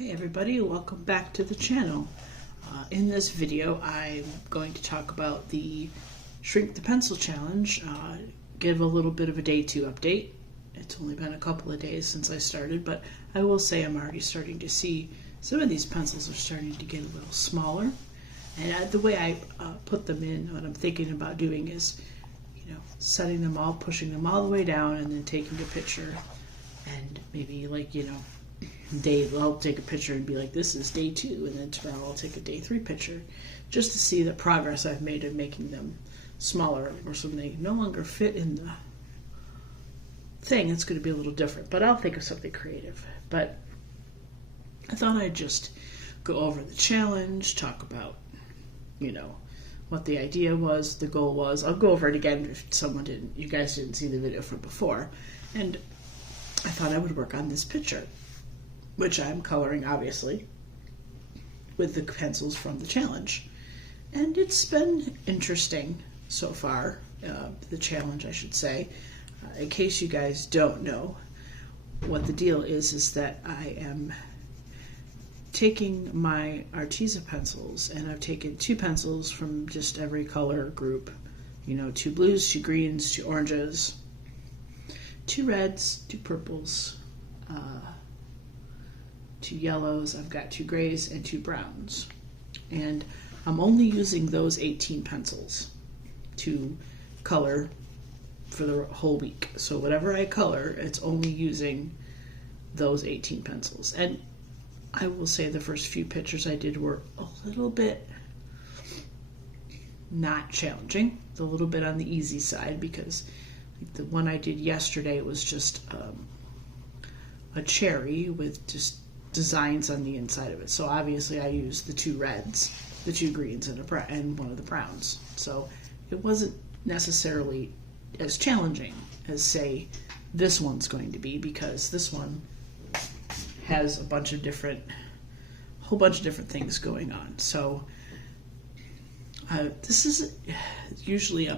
Hey everybody, welcome back to the channel. In this video I'm going to talk about the Shrink the Pencil Challenge, give a little bit of a day 2 update. It's only been a couple of days since I started, but I will say I'm already starting to see some of these pencils are starting to get a little smaller. And the way I put them in, what I'm thinking about doing is, setting them all, pushing them all the way down and then taking a picture and maybe I'll take a picture and be like, this is day 2, and then tomorrow I'll take a day 3 picture just to see the progress I've made in making them smaller, or so they no longer fit in the thing. It's going to be a little different, but I'll think of something creative. But I thought I'd just go over the challenge, talk about, what the idea was, the goal was. I'll go over it again if you guys didn't see the video from before. And I thought I would work on this picture, which I'm coloring, obviously, with the pencils from the challenge. And it's been interesting so far, the challenge, I should say. In case you guys don't know, what the deal is that I am taking my Arteza pencils, and I've taken 2 pencils from just every color group. 2 blues, 2 greens, 2 oranges, 2 reds, 2 purples, 2 yellows, I've got 2 grays, and 2 browns. And I'm only using those 18 pencils to color for the whole week. So whatever I color, it's only using those 18 pencils. And I will say the first few pictures I did were a little bit not challenging, a little bit on the easy side, because the one I did yesterday was just a cherry with just designs on the inside of it. So obviously I used the 2 reds, the 2 greens, and one of the browns. So it wasn't necessarily as challenging as, say, this one's going to be, because this one has a whole bunch of different things going on. So this is usually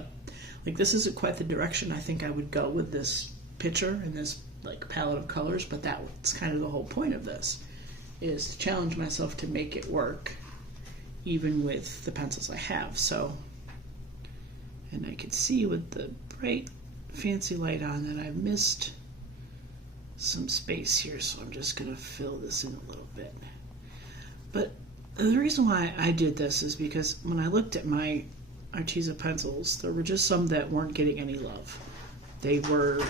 this isn't quite the direction I think I would go with this picture and this palette of colors, but that's kind of the whole point of this, is to challenge myself to make it work even with the pencils I have. So, and I can see with the bright fancy light on that I've missed some space here, so I'm just going to fill this in a little bit. But the reason why I did this is because when I looked at my Arteza pencils, there were just some that weren't getting any love. They weren't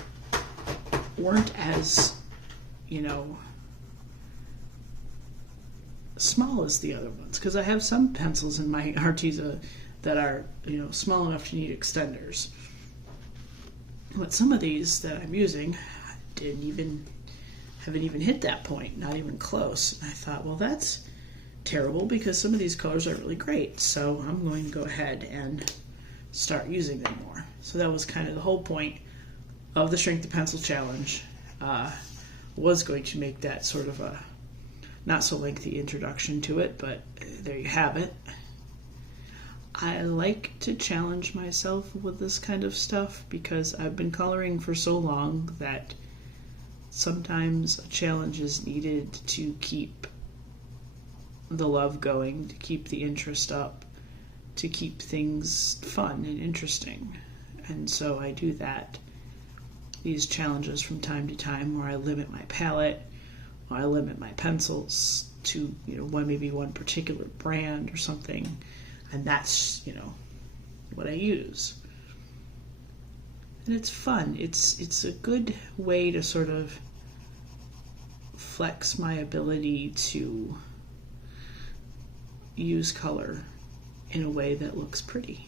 as, small as the other ones, because I have some pencils in my Arteza that are, small enough to need extenders. But some of these that I'm using haven't even hit that point, not even close. And I thought, well, that's terrible, because some of these colors are really great, so I'm going to go ahead and start using them more. So that was kind of the whole point of the Shrink the Pencil Challenge, was going to make that sort of a not so lengthy introduction to it, but there you have it. I like to challenge myself with this kind of stuff because I've been coloring for so long that sometimes a challenge is needed to keep the love going, to keep the interest up, to keep things fun and interesting. And so I do these challenges from time to time, where I limit my palette, or I limit my pencils to maybe one particular brand or something, and that's what I use. And it's fun. It's a good way to sort of flex my ability to use color in a way that looks pretty.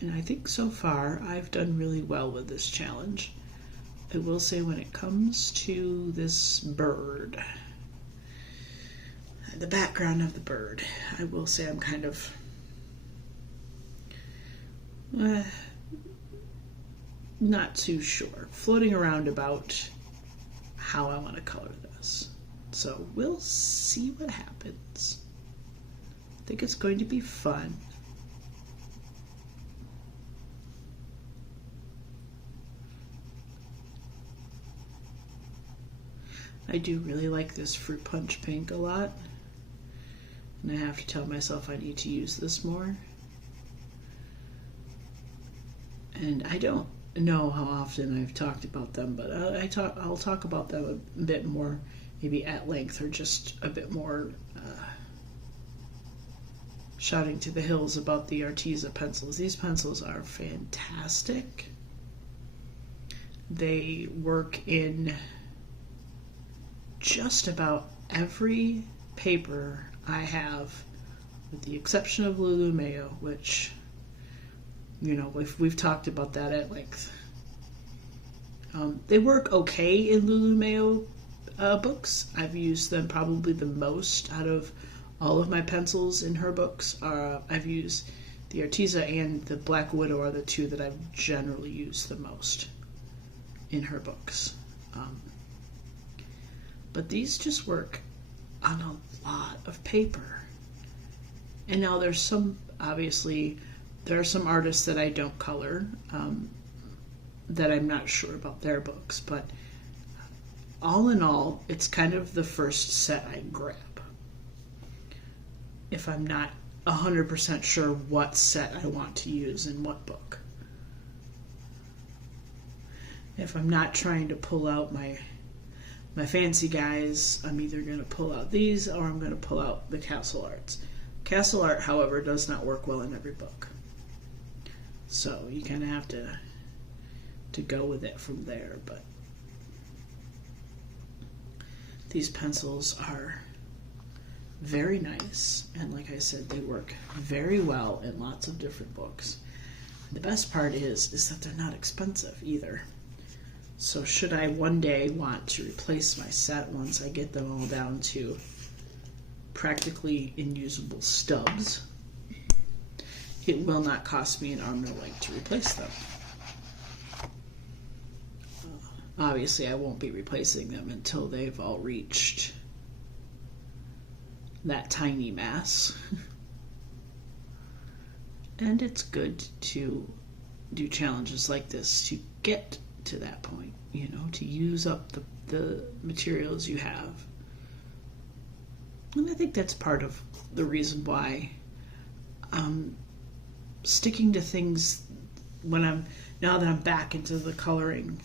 And I think so far I've done really well with this challenge. I will say, when it comes to this bird, the background of the bird, I will say I'm kind of not too sure, floating around about how I want to color this. So we'll see what happens. I think it's going to be fun. I do really like this Fruit Punch Pink a lot, and I have to tell myself I need to use this more. And I don't know how often I've talked about them, but I'll talk about them a bit more, maybe at length, or just a bit more shouting to the hills about the Arteza pencils. These pencils are fantastic. They work in just about every paper I have, with the exception of Lulu Mayo, which, you know, we've talked about that at length. They work okay in Lulu Mayo books. I've used them probably the most out of all of my pencils in her books. I've used the Arteza and the Black Widow are the two that I've generally used the most in her books. But these just work on a lot of paper. And now there's some, obviously, there are some artists that I don't color, that I'm not sure about their books, but all in all, it's kind of the first set I grab if I'm not 100% sure what set I want to use in what book. If I'm not trying to pull out my fancy guys, I'm either going to pull out these or I'm going to pull out the Castle Arts. Castle Art, however, does not work well in every book. So you kind of have to go with it from there. But these pencils are very nice, and like I said, they work very well in lots of different books. The best part is that they're not expensive either. So should I one day want to replace my set once I get them all down to practically unusable stubs, it will not cost me an arm and a leg to replace them. Obviously, I won't be replacing them until they've all reached that tiny mass. And it's good to do challenges like this to get to that point, you know, to use up the materials you have. And I think that's part of the reason why I'm sticking to things now that I'm back into the coloring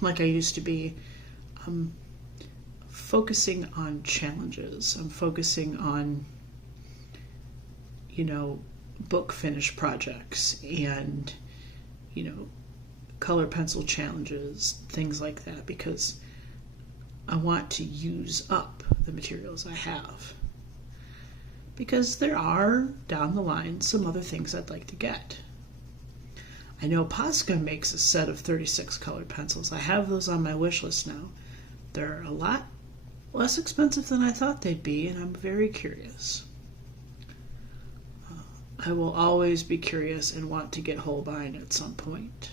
like I used to be. I'm focusing on challenges. I'm focusing on, you know, book finish projects and, you know, color pencil challenges, things like that, because I want to use up the materials I have. Because there are, down the line, some other things I'd like to get. I know Posca makes a set of 36 colored pencils. I have those on my wish list now. They're a lot less expensive than I thought they'd be, and I'm very curious. I will always be curious and want to get Holbein at some point.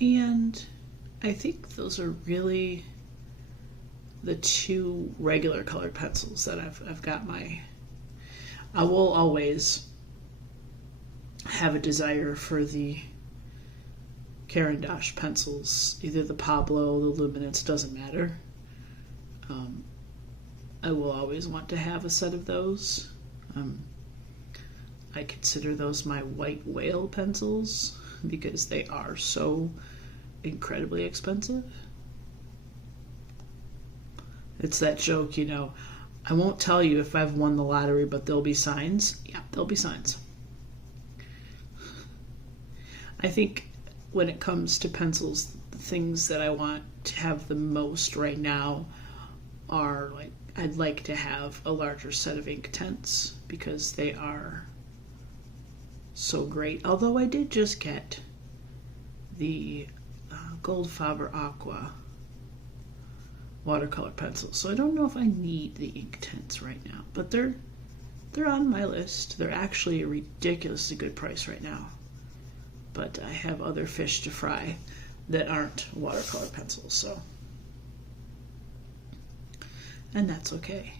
And I think those are really the two regular colored pencils that I've got I will always have a desire for the Caran d'Ache pencils, either the Pablo, the Luminance, doesn't matter. I will always want to have a set of those. I consider those my white whale pencils because they are so incredibly expensive. It's that joke, you know, I won't tell you if I've won the lottery, but there'll be signs. Yeah, there'll be signs. I think when it comes to pencils, the things that I want to have the most right now are, like, I'd like to have a larger set of Inktense because they are so great. Although I did just get the Goldfaber Aqua watercolor pencils, so I don't know if I need the Inktense right now, but they're on my list. They're actually a ridiculously good price right now, but I have other fish to fry that aren't watercolor pencils, so, and that's okay.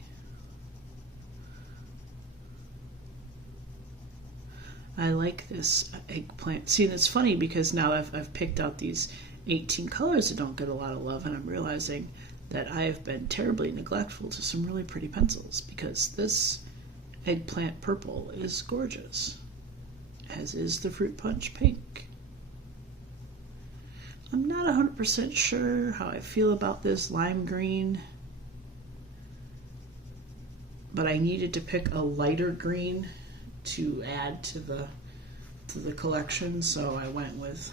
I like this eggplant. See, and it's funny because now I've picked out these 18 colors that don't get a lot of love, and I'm realizing that I have been terribly neglectful to some really pretty pencils, because this eggplant purple is gorgeous, as is the fruit punch pink. I'm not 100% sure how I feel about this lime green, but I needed to pick a lighter green to add to the collection, so I went with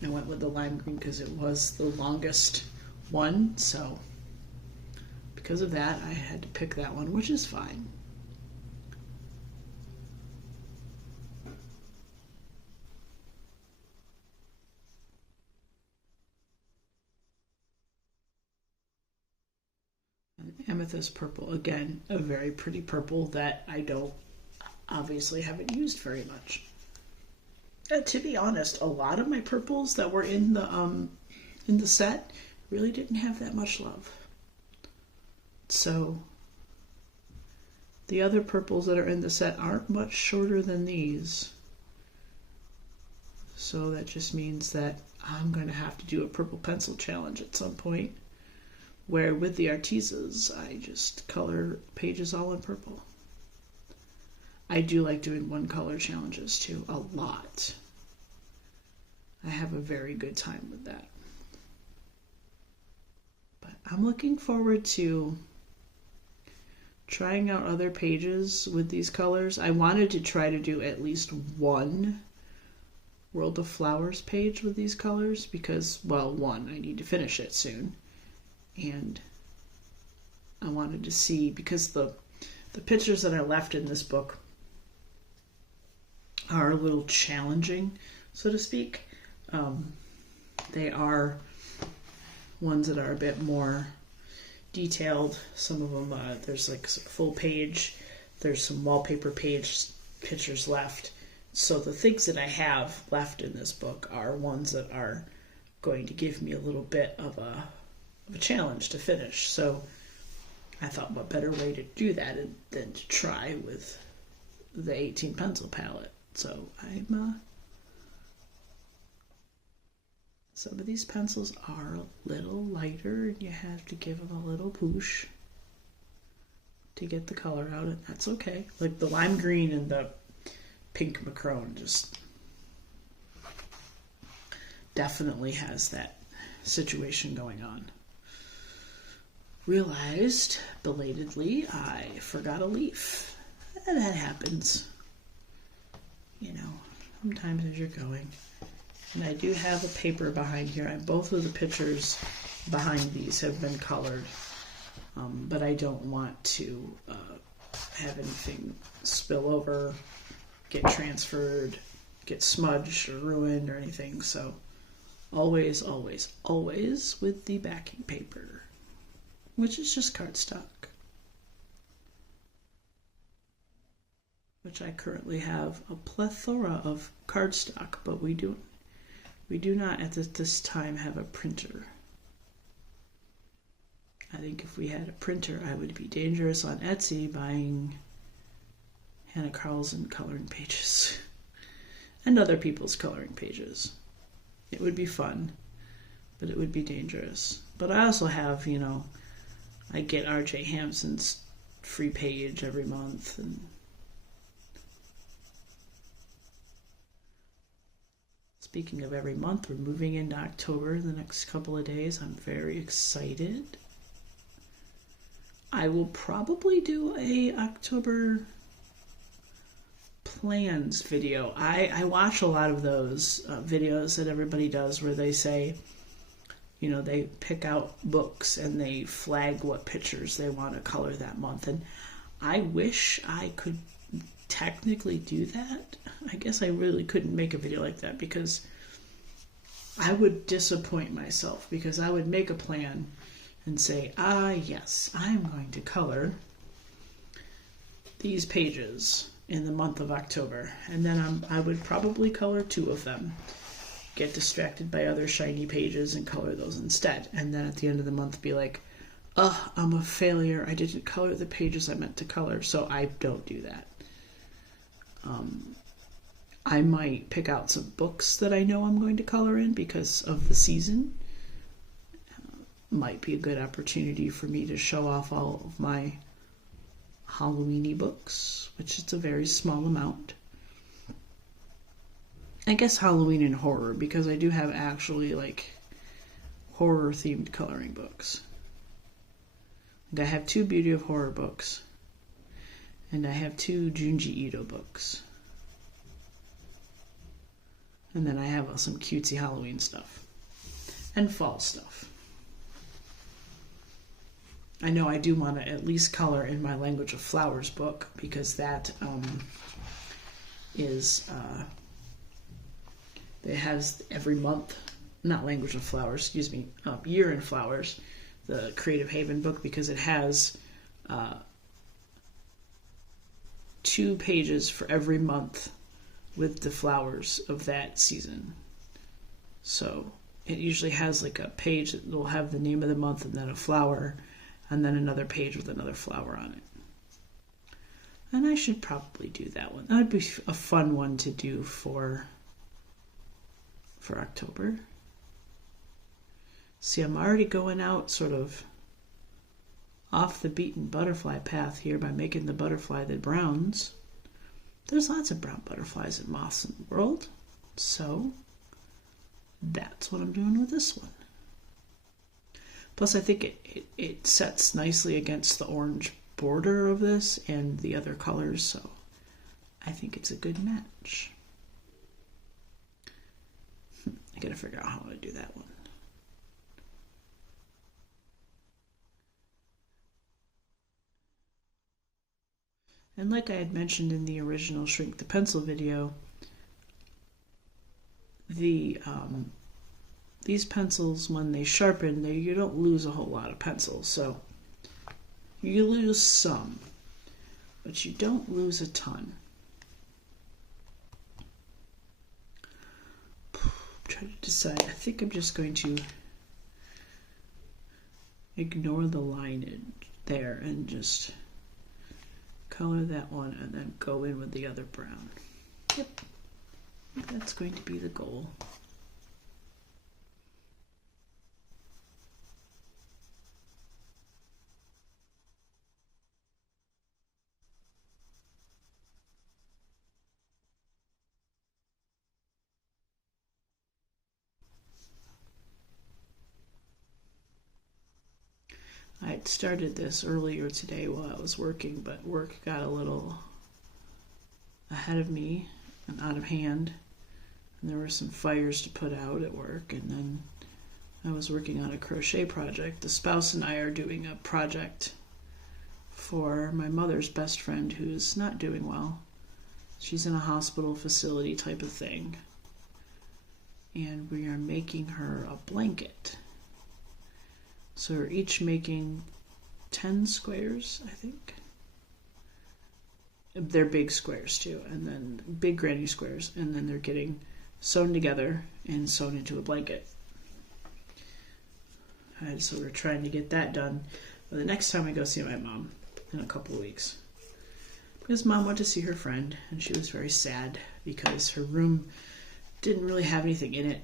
the lime green because it was the longest one. So because of that, I had to pick that one, which is fine. Amethyst purple, again, a very pretty purple that I don't obviously haven't used very much. To be honest, a lot of my purples that were in the set really didn't have that much love. So the other purples that are in the set aren't much shorter than these. So that just means that I'm going to have to do a purple pencil challenge at some point, where with the Artezas, I just color pages all in purple. I do like doing one color challenges too, a lot. I have a very good time with that. But I'm looking forward to trying out other pages with these colors. I wanted to try to do at least one World of Flowers page with these colors because, well, one, I need to finish it soon. And I wanted to see, because the pictures that I left in this book are a little challenging, so to speak. They are ones that are a bit more detailed. Some of them, there's like some full page, there's some wallpaper page pictures left. So the things that I have left in this book are ones that are going to give me a little bit of a challenge to finish. So I thought, what better way to do that than to try with the 18 pencil palette. So some of these pencils are a little lighter and you have to give them a little push to get the color out, and that's okay. Like the lime green and the pink Macron just definitely has that situation going on. Realized belatedly I forgot a leaf. And that happens. You know, sometimes as you're going. And I do have a paper behind here, and both of the pictures behind these have been colored. But I don't want to have anything spill over, get transferred, get smudged or ruined or anything. So always, always, always with the backing paper, which is just cardstock, which I currently have a plethora of cardstock, but we do not at this time have a printer. I think if we had a printer, I would be dangerous on Etsy buying Hannah Carlson coloring pages and other people's coloring pages. It would be fun, but it would be dangerous. But I also have, you know, I get R.J. Hampson's free page every month. And speaking of every month, we're moving into October the next couple of days. I'm very excited. I will probably do a October plans video. I watch a lot of those videos that everybody does where they say, you know, they pick out books and they flag what pictures they want to color that month. And I wish I could technically do that. I guess I really couldn't make a video like that because I would disappoint myself, because I would make a plan and say, yes, I'm going to color these pages in the month of October. And then I would probably color 2 of them, get distracted by other shiny pages and color those instead. And then at the end of the month be like, I'm a failure. I didn't color the pages I meant to color. So I don't do that. I might pick out some books that I know I'm going to color in because of the season. Might be a good opportunity for me to show off all of my Halloween-y books, which is a very small amount. I guess Halloween and horror, because I do have actually like horror-themed coloring books. And I have 2 Beauty of Horror books, and I have 2 Junji Ito books. And then I have some cutesy Halloween stuff and fall stuff. I know I do want to at least color in my Language of Flowers book because that it has every month, not Language of Flowers, excuse me, Year in Flowers, the Creative Haven book, because it has 2 pages for every month with the flowers of that season. So it usually has like a page that will have the name of the month and then a flower, and then another page with another flower on it. And I should probably do that one. That would be a fun one to do for October. See, I'm already going out sort of off the beaten butterfly path here by making the butterfly the browns. There's lots of brown butterflies and moths in the world, so that's what I'm doing with this one. Plus, I think it sets nicely against the orange border of this and the other colors, so I think it's a good match. I gotta figure out how to do that one. And like I had mentioned in the original Shrink the Pencil video, these pencils, when they sharpen, you don't lose a whole lot of pencils. So you lose some, but you don't lose a ton. I'm trying to decide. I think I'm just going to ignore the line there and just color that one and then go in with the other brown. Yep, that's going to be the goal. I had started this earlier today while I was working, but work got a little ahead of me and out of hand. And there were some fires to put out at work, and then I was working on a crochet project. The spouse and I are doing a project for my mother's best friend who's not doing well. She's in a hospital facility type of thing. And we are making her a blanket. So we're each making 10 squares, I think. They're big squares too, and then big granny squares, and then they're getting sewn together and sewn into a blanket. And so we're trying to get that done by the next time I go see my mom in a couple of weeks. Because Mom went to see her friend, and she was very sad because her room didn't really have anything in it.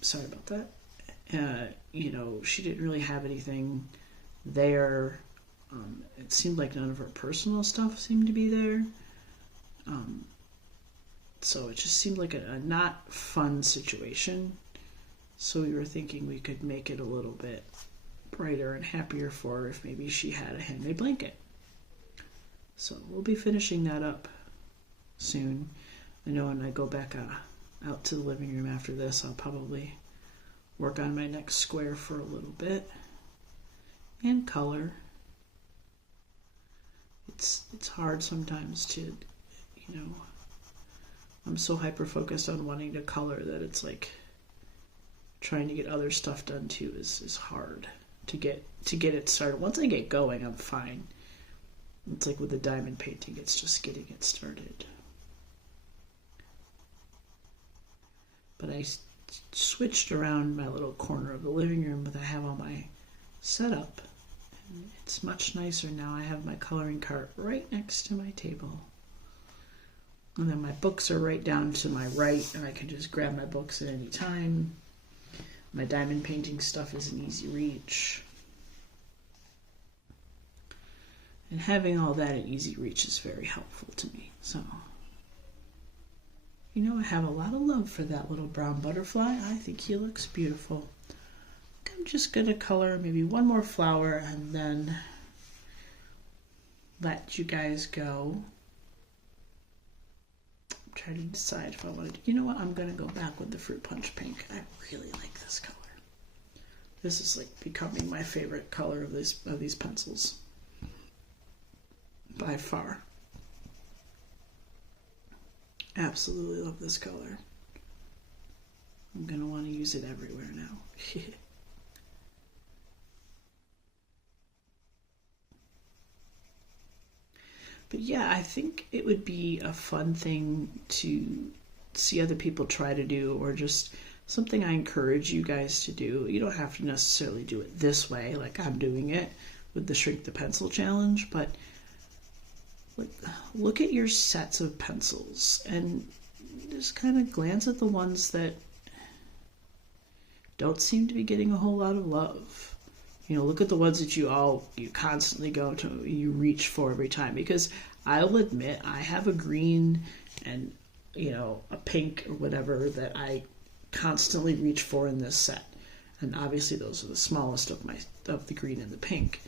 Sorry about that. She didn't really have anything there. It seemed like none of her personal stuff seemed to be there. So it just seemed like a not fun situation. So we were thinking we could make it a little bit brighter and happier for her if maybe she had a handmade blanket. So we'll be finishing that up soon. I know when I go back out to the living room after this, I'll probably work on my next square for a little bit and color. It's hard sometimes to, I'm so hyper focused on wanting to color that it's like trying to get other stuff done too is hard to get it started. Once I get going, I'm fine. It's like with the diamond painting, it's just getting it started. But I switched around my little corner of the living room that I have all my setup. And it's much nicer now. I have my coloring cart right next to my table. And then my books are right down to my right, and I can just grab my books at any time. My diamond painting stuff is an easy reach. And having all that in easy reach is very helpful to me. So, you know, I have a lot of love for that little brown butterfly. I think he looks beautiful. I'm just going to color maybe one more flower and then let you guys go. I'm trying to decide if I want to, you know what, I'm going to go back with the Fruit Punch Pink. I really like this color. This is like becoming my favorite color of these pencils. By far. Absolutely love this color. I'm going to want to use it everywhere now. But yeah, I think it would be a fun thing to see other people try to do, or just something I encourage you guys to do. You don't have to necessarily do it this way, like I'm doing it with the Shrink the Pencil Challenge, but look at your sets of pencils and just kind of glance at the ones that don't seem to be getting a whole lot of love. You know, look at the ones that you constantly go to, you reach for every time. Because I'll admit, I have a green and, you know, a pink or whatever that I constantly reach for in this set. And obviously those are the smallest of the green and the pink.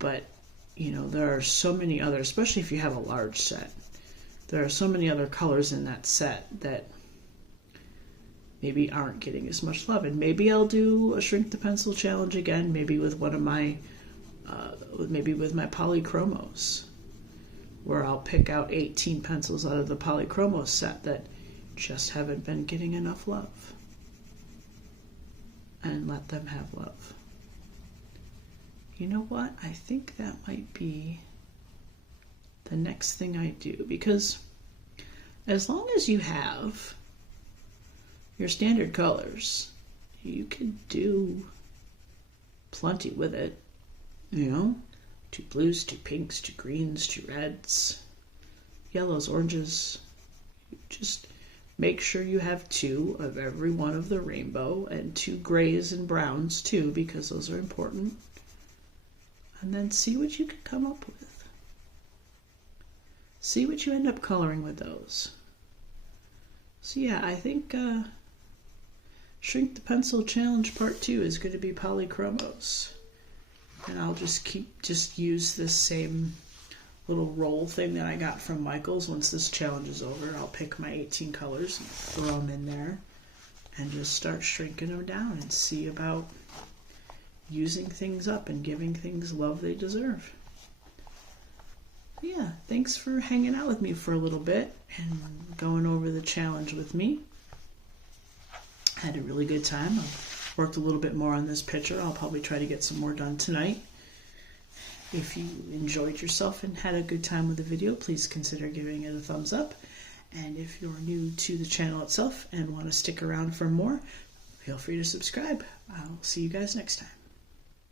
But, you know, there are so many others, especially if you have a large set. There are so many other colors in that set that maybe aren't getting as much love. And maybe I'll do a Shrink the Pencil Challenge again, maybe with one of my, maybe with my Polychromos, where I'll pick out 18 pencils out of the Polychromos set that just haven't been getting enough love. And let them have love. You know what? I think that might be the next thing I do, because as long as you have your standard colors, you can do plenty with it. You know, 2 blues, 2 pinks, 2 greens, 2 reds, yellows, oranges. Just make sure you have 2 of every one of the rainbow, and 2 grays and browns too, because those are important. And then see what you can come up with. See what you end up coloring with those. So yeah, I think Shrink the Pencil Challenge Part 2 is going to be Polychromos. And I'll just use this same little roll thing that I got from Michaels. Once this challenge is over, I'll pick my 18 colors and throw them in there and just start shrinking them down and see about using things up and giving things love they deserve. Yeah, thanks for hanging out with me for a little bit and going over the challenge with me. I had a really good time. I worked a little bit more on this picture. I'll probably try to get some more done tonight. If you enjoyed yourself and had a good time with the video, please consider giving it a thumbs up. And if you're new to the channel itself and want to stick around for more, feel free to subscribe. I'll see you guys next time.